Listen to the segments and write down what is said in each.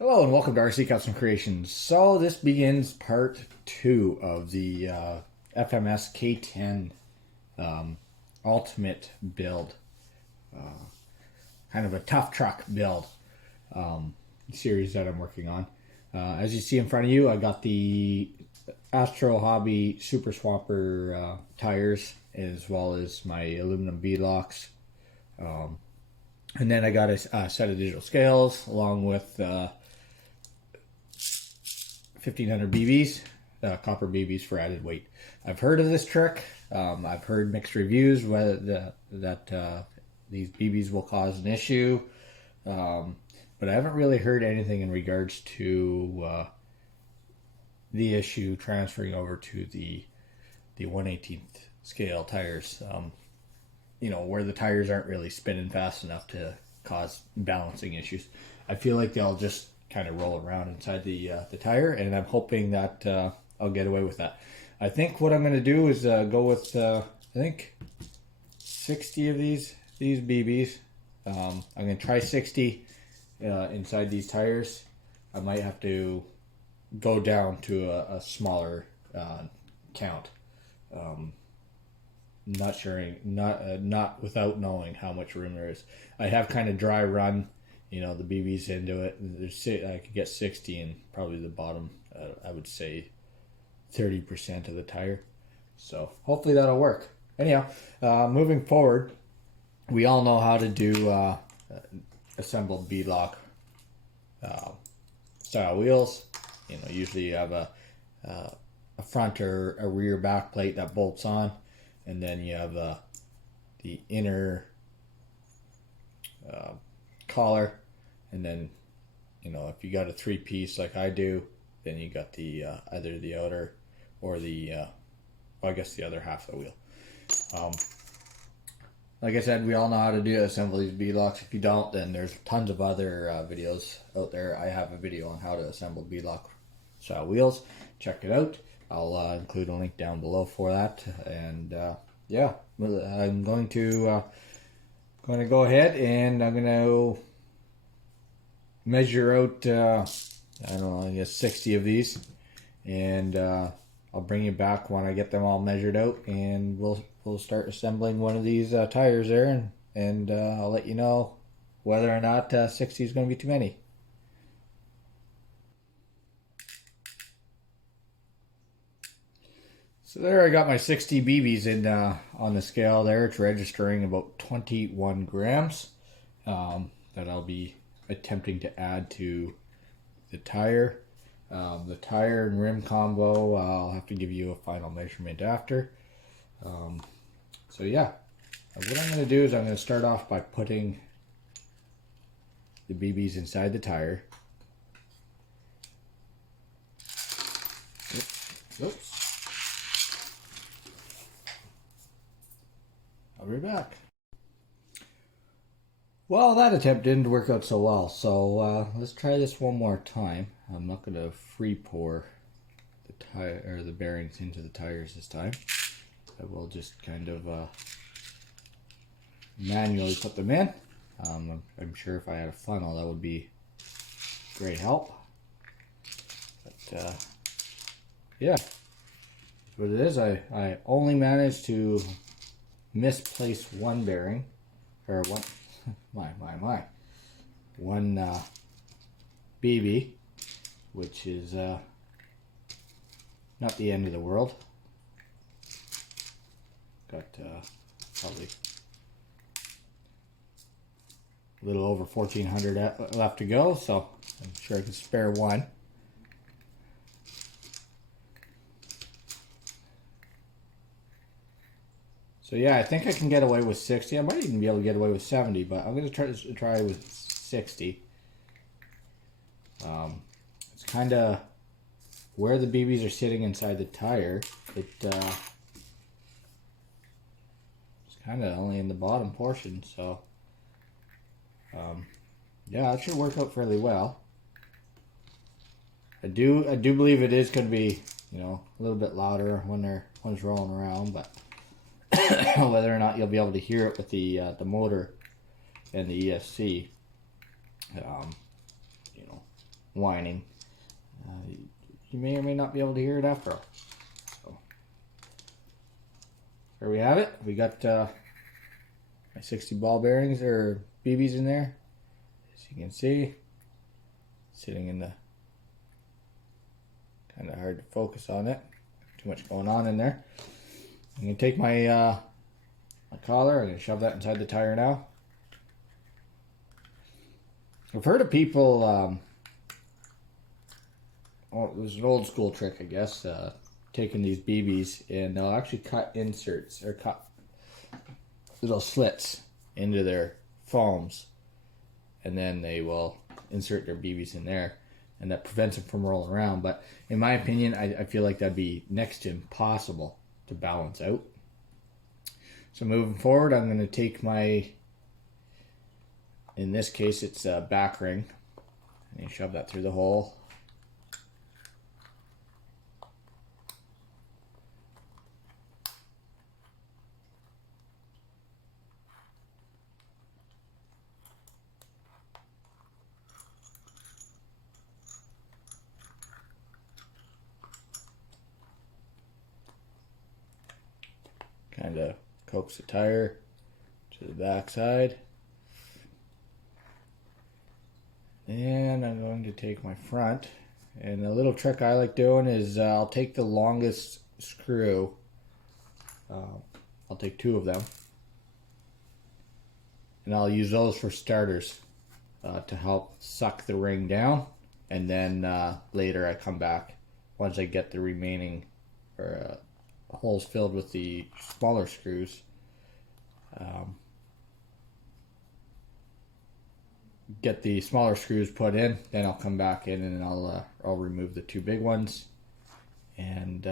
Hello and welcome to RC Custom Creations. So this begins part 2 of the FMS K10 Ultimate build. Kind of a tough truck build series that I'm working on. As you see in front of you, I got the Astro Hobby Super Swapper tires, as well as my aluminum beadlocks. And then I got a set of digital scales along with 1500 BBs, copper BBs for added weight. I've heard of this trick. I've heard mixed reviews whether that these BBs will cause an issue, but I haven't really heard anything in regards to the issue transferring over to the 1/18th scale tires. You know, where the tires aren't really spinning fast enough to cause balancing issues. I feel like they'll just kind of roll around inside the tire, and I'm hoping that I'll get away with that. I think what I'm going to do is go with I think 60 of these BBs. I'm going to try 60 inside these tires. I might have to go down to a smaller count. Not sure, not without knowing how much room there is. I have kind of dry run, you know, the BBs into it. I could get 60 and probably the bottom, I would say 30% of the tire. So hopefully that'll work. Anyhow, moving forward, we all know how to do assembled beadlock style wheels. You know, usually you have a front or a rear back plate that bolts on, and then you have the inner collar, and then, you know, if you got a three-piece like I do, then you got the either the outer or the well, I guess the other half of the wheel. Like I said, we all know how to do assemble these beadlocks. If you don't, then there's tons of other videos out there. I have a video on how to assemble beadlock style wheels. Check it out. I'll include a link down below for that. And yeah, I'm going to go ahead and I'm going to measure out I don't know, I guess 60 of these, and I'll bring you back when I get them all measured out, and we'll start assembling one of these tires there, and I'll let you know whether or not 60 is going to be too many. So there, I got my 60 BBs in on the scale there. It's registering about 21 grams that I'll be attempting to add to the tire. The tire and rim combo, I'll have to give you a final measurement after. So yeah, what I'm going to do is I'm going to start off by putting the BBs inside the tire. Oops. I'll be back. Well, that attempt didn't work out so well, so let's try this one more time. I'm not going to free pour the tire or the bearings into the tires this time. I will just kind of manually put them in. I'm sure if I had a funnel, that would be great help. But yeah, what it is, I only managed to misplace one bearing, or one. One BB, which is not the end of the world. Got probably a little over 1400 left to go, so I'm sure I can spare one. So yeah, I think I can get away with 60. I might even be able to get away with 70, but I'm going to try with 60. It's kind of where the BBs are sitting inside the tire. It's kind of only in the bottom portion, so yeah, that should work out fairly well. I do believe it is going to be, you know, a little bit louder when it's rolling around, but whether or not you'll be able to hear it with the motor and the ESC, you know, whining. You may or may not be able to hear it after all. So, there we have it. We got my 60 ball bearings or BBs in there. As you can see, sitting in the, kind of hard to focus on it. Too much going on in there. I'm going to take my my collar. I'm going to shove that inside the tire now. I've heard of people, it was an old school trick, I guess, taking these BBs and they'll actually cut inserts or cut little slits into their foams, and then they will insert their BBs in there, and that prevents them from rolling around. But in my opinion, I feel like that'd be next to impossible to balance out. So moving forward, I'm going to take my, in this case it's a back ring, and shove that through the hole. Kind of coax the tire to the back side. And I'm going to take my front. And a little trick I like doing is I'll take the longest screw. I'll take 2 of them. And I'll use those for starters to help suck the ring down. And then later I come back once I get the remaining holes filled with the smaller screws. Get the smaller screws put in, then I'll come back in and I'll remove the 2 big ones and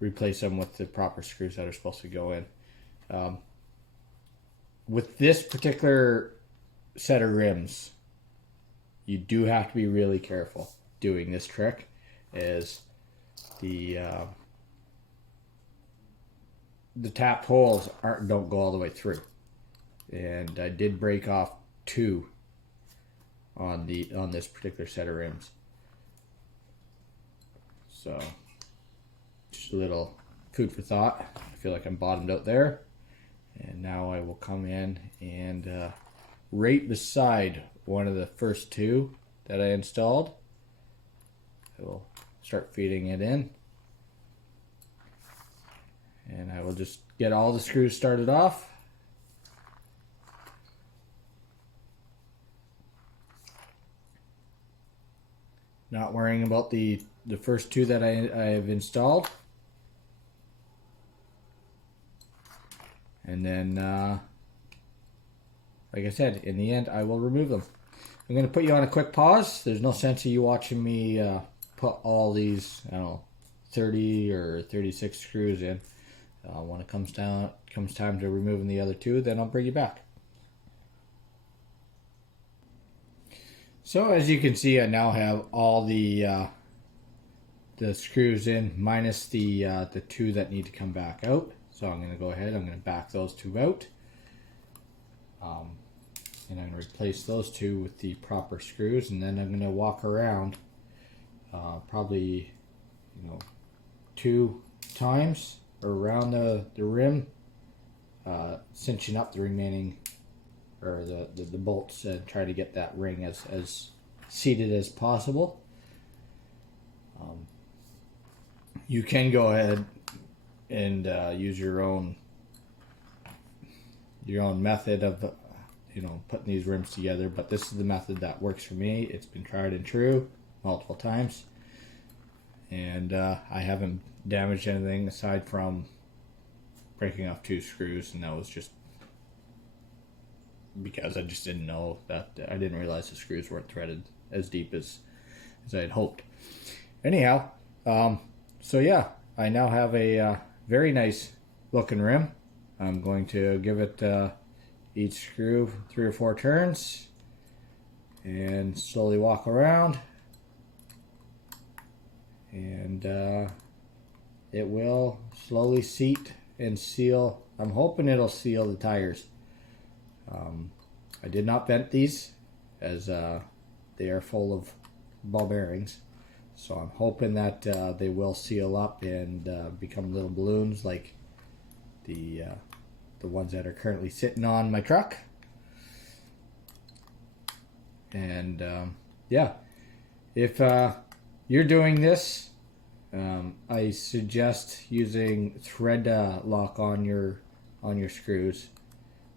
replace them with the proper screws that are supposed to go in. With this particular set of rims, you do have to be really careful doing this trick, as the tapped holes don't go all the way through, and I did break off 2 on this particular set of rims. So just a little food for thought. I feel like I'm bottomed out there, and now I will come in and right beside one of the first 2 that I installed, I will start feeding it in. And I will just get all the screws started off. Not worrying about the first 2 that I have installed. And then, like I said, in the end, I will remove them. I'm going to put you on a quick pause. There's no sense of you watching me put all these, I don't know, 30 or 36 screws in. When it comes time to removing the other 2, then I'll bring you back. So as you can see, I now have all the screws in, minus the 2 that need to come back out. So I'm going to go ahead, I'm going to back those 2 out. And I'm going to replace those 2 with the proper screws, and then I'm going to walk around probably 2 times around the rim, cinching up the remaining, or the bolts, and try to get that ring as seated as possible. You can go ahead and use your own method of putting these rims together, but this is the method that works for me. It's been tried and true multiple times, and I haven't damaged anything aside from breaking off 2 screws, and that was just because I just didn't know that, I didn't realize the screws weren't threaded as deep as I had hoped. Anyhow, so yeah, I now have a very nice looking rim. I'm going to give it each screw 3 or 4 turns and slowly walk around, and it will slowly seat and seal. I'm hoping it'll seal the tires. I did not vent these, as they are full of ball bearings. So I'm hoping that they will seal up and become little balloons like the ones that are currently sitting on my truck. And yeah, if you're doing this, I suggest using thread lock on your screws.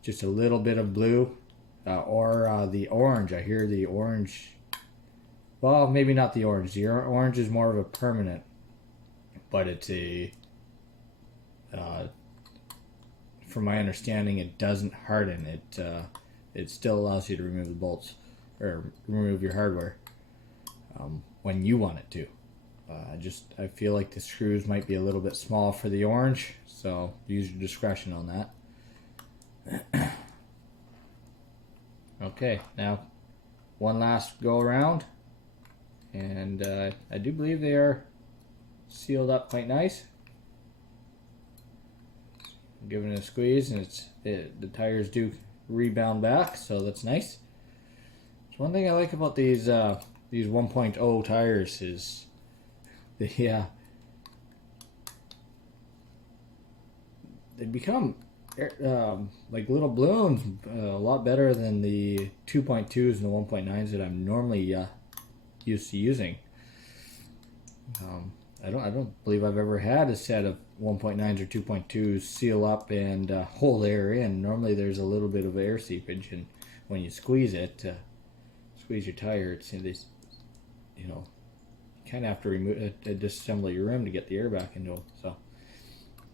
Just a little bit of blue or the orange. I hear the orange. Well, maybe not the orange. The orange is more of a permanent, but it's a. From my understanding, it doesn't harden. It still allows you to remove the bolts or remove your hardware when you want it to. I feel like the screws might be a little bit small for the orange, so use your discretion on that. Okay, now one last go around, and I do believe they are sealed up quite nice. I'm giving it a squeeze, and the tires do rebound back, so that's nice. So one thing I like about these 1.0 tires is they become like little balloons a lot better than the 2.2s and the 1.9s that I'm normally used to using. I don't believe I've ever had a set of 1.9s or 2.2s seal up and hold air in. Normally there's a little bit of air seepage, and when you squeeze it, squeeze your tire, it's you know, you kind of have to remove disassemble your rim to get the air back into them. So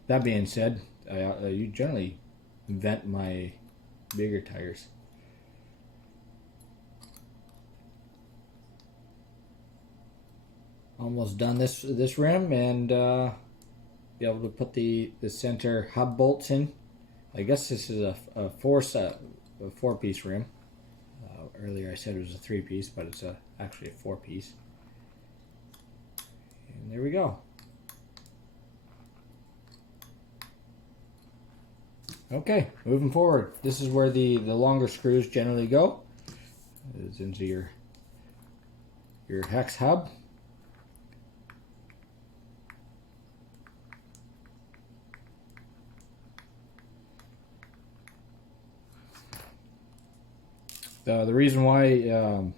that being said, I generally vent my bigger tires. Almost done this rim, and be able to put the center hub bolts in. I guess this is a four-piece rim. Earlier I said it was a 3-piece, but it's actually a 4-piece. And there we go. Okay, moving forward. This is where the longer screws generally go. It's into your hex hub. The reason why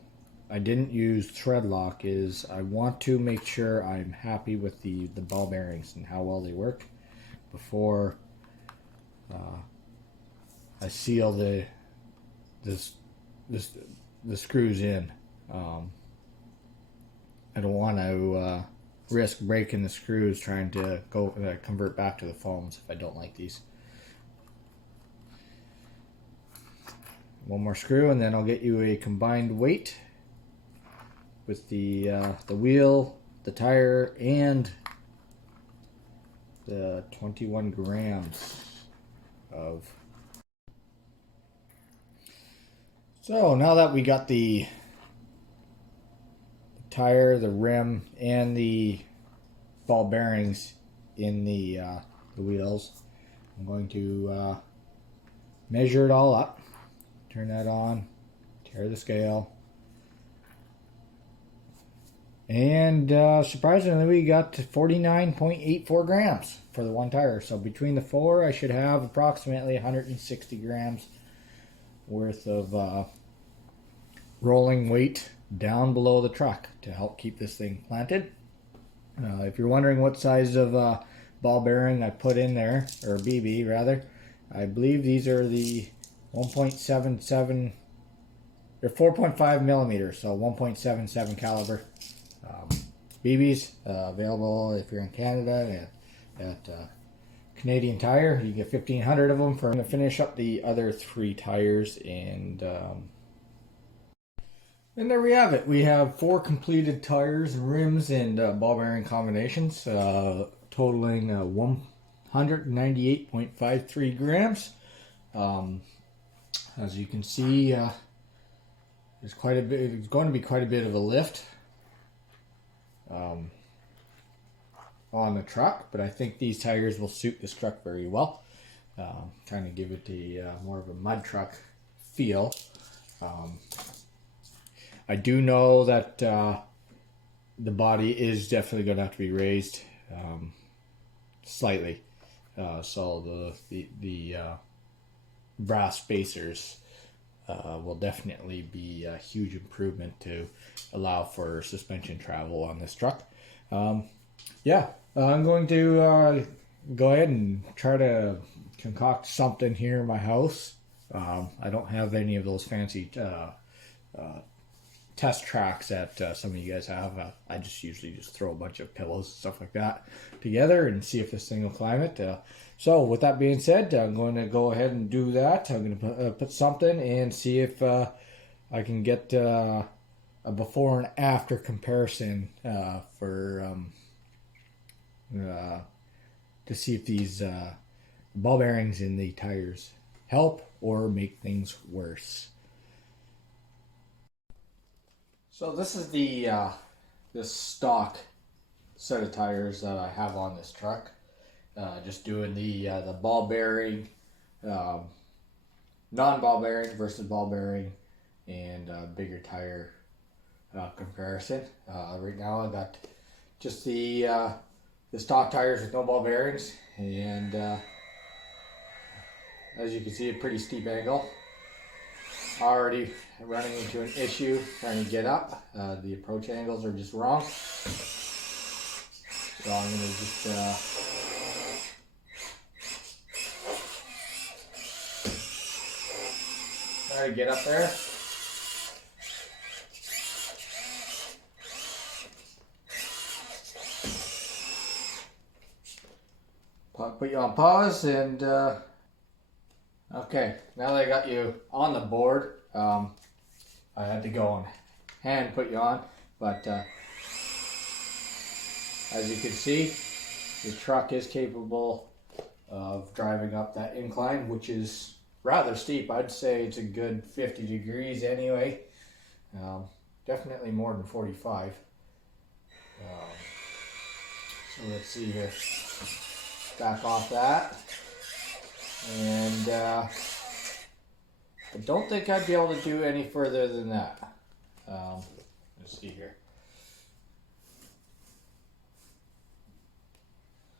I didn't use thread lock is I want to make sure I'm happy with the ball bearings and how well they work before I seal the screws in. I don't want to risk breaking the screws trying to go convert back to the foams if I don't like these. One more screw, and then I'll get you a combined weight with the wheel, the tire, and the 21 grams of. So now that we got the tire, the rim, and the ball bearings in the wheels, I'm going to measure it all up. Turn that on, tear the scale, and surprisingly we got 49.84 grams for the one tire. So between the four I should have approximately 160 grams worth of rolling weight down below the truck to help keep this thing planted. If you're wondering what size of ball bearing I put in there, or BB rather, I believe these are the 1.77 or 4.5 millimeters, so 1.77 caliber BBs available if you're in Canada at Canadian Tire. You get 1,500 of them. I'm going to finish up the other 3 tires, and there we have it. We have 4 completed tires and rims and ball bearing combinations, totaling 198.53 grams. As you can see, there's quite a bit. It's going to be quite a bit of a lift on the truck, but I think these tires will suit this truck very well. Kind of give it a more of a mud truck feel. I do know that the body is definitely going to have to be raised slightly. So the brass spacers will definitely be a huge improvement to allow for suspension travel on this truck. Yeah, I'm going to go ahead and try to concoct something here in my house. I don't have any of those fancy test tracks that some of you guys have. I just usually just throw a bunch of pillows and stuff like that together and see if this thing will climb it. So with that being said, I'm going to go ahead and do that. I'm going to put something and see if I can get a before and after comparison for to see if these ball bearings in the tires help or make things worse. So this is the this stock set of tires that I have on this truck. Just doing the ball bearing, non-ball bearing versus ball bearing, and bigger tire comparison. Right now I got just the stock tires with no ball bearings, and as you can see, a pretty steep angle. Already running into an issue trying to get up. The approach angles are just wrong. So I'm going to just try to get up there. Put you on pause and okay, now that I got you on the board, I had to go and hand put you on, but as you can see, the truck is capable of driving up that incline, which is rather steep. I'd say it's a good 50 degrees anyway, definitely more than 45. So let's see here, back off that. And I don't think I'd be able to do any further than that. Let's see here.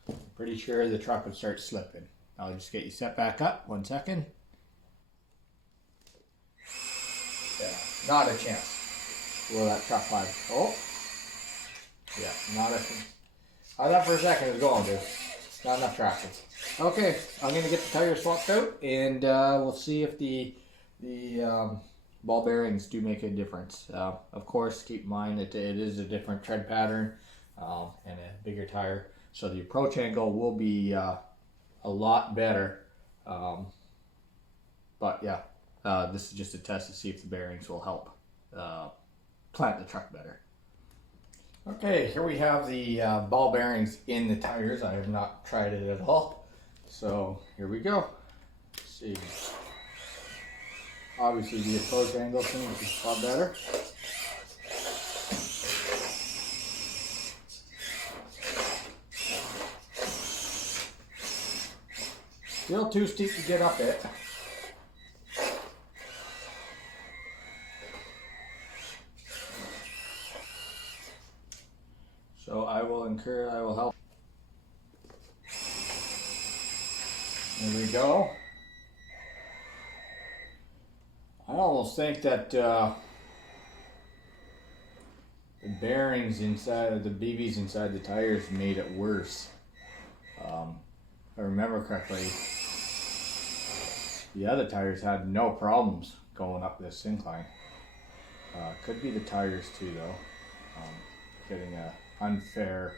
I'm pretty sure the truck would start slipping. I'll just get you set back up. 1 second. Yeah, not a chance. Will that truck climb? Oh, yeah, not a chance. I thought for a second it was going to. Not enough traction. Okay, I'm going to get the tires swapped out, and we'll see if the ball bearings do make a difference. Of course, keep in mind that it is a different tread pattern and a bigger tire, so the approach angle will be a lot better. But yeah, this is just a test to see if the bearings will help plant the truck better. Okay, here we have the ball bearings in the tires. I have not tried it at all. So here we go. Let's see. Obviously the approach angle seems a lot better. Still too steep to get up it. So I will help. There we go. I almost think that the bearings inside of the BBs inside the tires made it worse. If I remember correctly, the other tires had no problems going up this incline. Could be the tires too though. Getting a unfair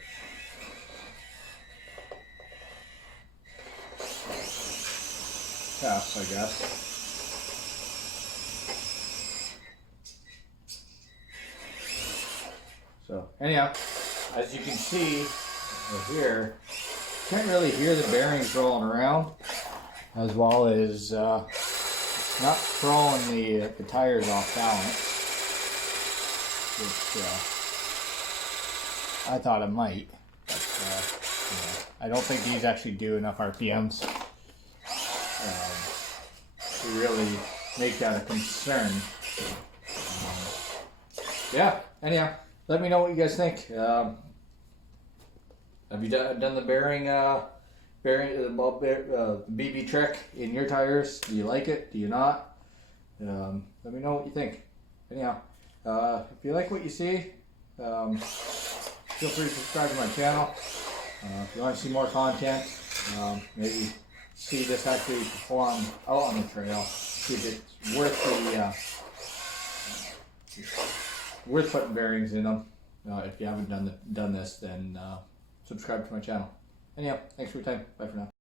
test, I guess. So anyhow, as you can see over here, you can't really hear the bearings rolling around, as well as not throwing the tires off balance, which I thought it might, but I don't think these actually do enough RPMs to really make that a concern. yeah, anyhow, let me know what you guys think. Have you done the BB trick in your tires? Do you like it? Do you not? Let me know what you think. Anyhow, if you like what you see, feel free to subscribe to my channel. If you want to see more content, maybe see this actually perform out on the trail, see if it's worth putting bearings in them. If you haven't done this, then subscribe to my channel. Anyhow, thanks for your time. Bye for now.